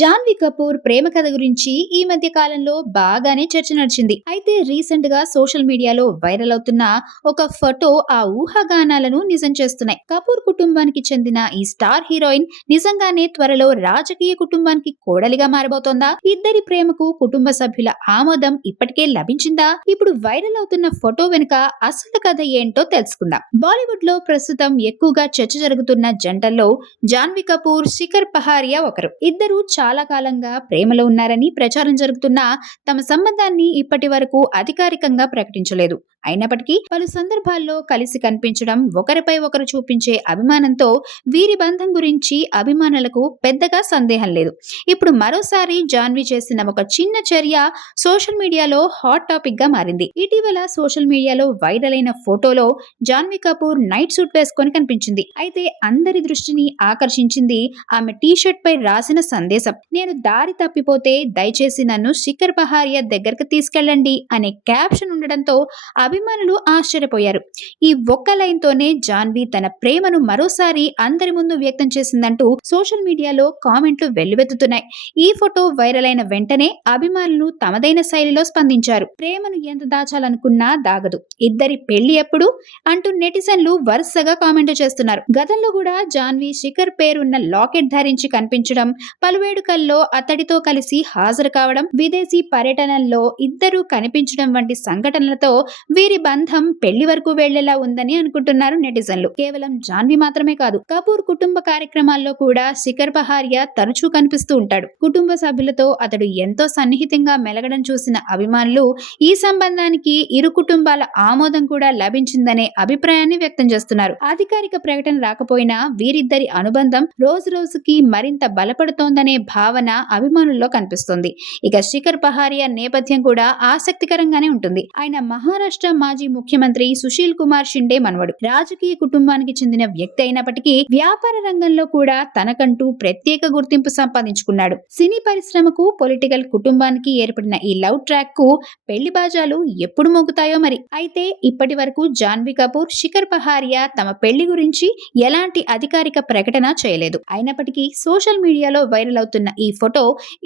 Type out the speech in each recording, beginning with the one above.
జాన్వీ కపూర్ ప్రేమ కథ గురించి ఈ మధ్య కాలంలో బాగానే చర్చ నడిచింది. అయితే రీసెంట్ గా సోషల్ మీడియాలో వైరల్ అవుతున్న ఒక ఫోటో ఆ ఊహాగానాలను నిజం చేస్తున్నాయి. కపూర్ కుటుంబానికి చెందిన ఈ స్టార్ హీరోయిన్ నిజంగానే త్వరలో రాజకీయ కుటుంబానికి కోడలిగా మారబోతోందా? ఇద్దరి ప్రేమకు కుటుంబ సభ్యుల ఆమోదం ఇప్పటికే లభించిందా? ఇప్పుడు వైరల్ అవుతున్న ఫోటో వెనుక అసలు కథ ఏంటో తెలుసుకుందాం. బాలీవుడ్ లో ప్రస్తుతం ఎక్కువగా చర్చ జరుగుతున్న జంటల్లో జాన్వీ కపూర్, శిఖర్ పహారియా ఒకరు. ఇద్దరు చాలా కాలంగా ప్రేమలో ఉన్నారని ప్రచారం జరుగుతున్నా తమ సంబంధాన్ని ఇప్పటి వరకు అధికారికంగా ప్రకటించలేదు. అయినప్పటికీ పలు సందర్భాల్లో కలిసి కనిపించడం, ఒకరిపై ఒకరు చూపించే అభిమానంతో వీరి బంధం గురించి అభిమానులకు పెద్దగా సందేహం లేదు. ఇప్పుడు మరోసారి జాన్వీ చేసిన ఒక చిన్న చర్య సోషల్ మీడియాలో హాట్ టాపిక్ గా మారింది. ఇటీవల సోషల్ మీడియాలో వైరల్ అయిన ఫోటోలో జాన్వీ కపూర్ నైట్ సూట్ వేసుకొని కనిపించింది. అయితే అందరి దృష్టిని ఆకర్షించింది ఆమె టీ షర్ట్ పై రాసిన సందేశం. నేను దారి తప్పిపోతే దయచేసి నన్ను శిఖర్ పహారియా దగ్గరకు తీసుకెళ్లండి అనే క్యాప్షన్ ఉండడంతో అభిమానులు ఆశ్చర్యపోయారు. ఈ ఒక్క లైన్ తోనే జాన్వీ తన ప్రేమను మరోసారి అందరి ముందు వ్యక్తం చేసిందంటూ సోషల్ మీడియాలో కామెంట్లు వెల్లువెత్తుతున్నాయి. ఈ ఫోటో వైరల్ అయిన వెంటనే అభిమానులు తమదైన శైలిలో స్పందించారు. ప్రేమను ఎంత దాచాలనుకున్నా దాగదు, ఇద్దరి పెళ్లి ఎప్పుడు అంటూ నెటిజన్లు వరుసగా కామెంట్లు చేస్తున్నారు. గతంలో కూడా జాన్వీ శిఖర్ పేరున్న లాకెట్ ధరించి కనిపించడం, పలు వేడుకల్లో అతడితో కలిసి హాజరు కావడం, విదేశీ పర్యటనల్లో ఇద్దరూ కనిపించడం వంటి సంఘటనలతో వీరి బంధం పెళ్లి వరకు వెళ్లేలా ఉందని అనుకుంటున్నారు నెటిజన్లు. కేవలం జాన్వీ మాత్రమే కాదు, కపూర్ కుటుంబ కార్యక్రమాల్లో కూడా శిఖర్ పహారియా తరచూ కనిపిస్తూ ఉంటాడు. కుటుంబ సభ్యులతో అతడు ఎంతో సన్నిహితంగా మెలగడం చూసిన అభిమానులు ఈ సంబంధానికి ఇరు కుటుంబాల ఆమోదం కూడా లభించిందనే అభిప్రాయాన్ని వ్యక్తం చేస్తున్నారు. అధికారిక ప్రకటన రాకపోయినా వీరిద్దరి అనుబంధం రోజు రోజుకి మరింత బలపడుతోందనే భావన అభిమానుల్లో కనిపిస్తోంది. ఇక శిఖర్ పహారియా నేపథ్యం కూడా ఆసక్తికరంగానే ఉంటుంది. ఆయన మహారాష్ట్ర మాజీ ముఖ్యమంత్రి సుశీల్ కుమార్ షిండే మనవడు. రాజకీయ కుటుంబానికి చెందిన వ్యక్తి అయినప్పటికీ వ్యాపార రంగంలో కూడా తనకంటూ ప్రత్యేక గుర్తింపు సంపాదించుకున్నాడు. సినీ పరిశ్రమకు, పొలిటికల్ కుటుంబానికి ఏర్పడిన ఈ లవ్ ట్రాక్ కు పెళ్లి బాజాలు ఎప్పుడు మోగుతాయో మరి. అయితే ఇప్పటి వరకు జాన్వీ కపూర్, శిఖర్ పహారియా తమ పెళ్లి గురించి ఎలాంటి అధికారిక ప్రకటన చేయలేదు. అయినప్పటికీ సోషల్ మీడియాలో వైరల్ అవుతున్న ఈ ఫోటో,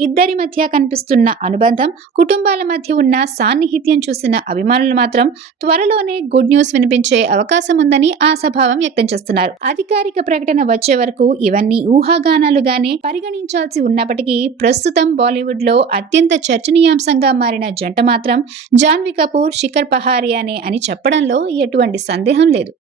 ఇద్దరి మధ్య కనిపిస్తున్న అనుబంధం, కుటుంబాల మధ్య ఉన్న సాన్నిహిత్యం చూసిన అభిమానులు మాత్రం త్వరలోనే గుడ్ న్యూస్ వినిపించే అవకాశం ఉందని ఆశాభావం వ్యక్తం చేస్తున్నారు. అధికారిక ప్రకటన వచ్చే వరకు ఇవన్నీ ఊహాగానాలుగానే పరిగణించాల్సి ఉన్నప్పటికీ ప్రస్తుతం బాలీవుడ్ లో అత్యంత చర్చనీయాంశంగా మారిన జంట మాత్రం జాన్వీ కపూర్, శిఖర్ పహారియానే అని చెప్పడంలో ఎటువంటి సందేహం లేదు.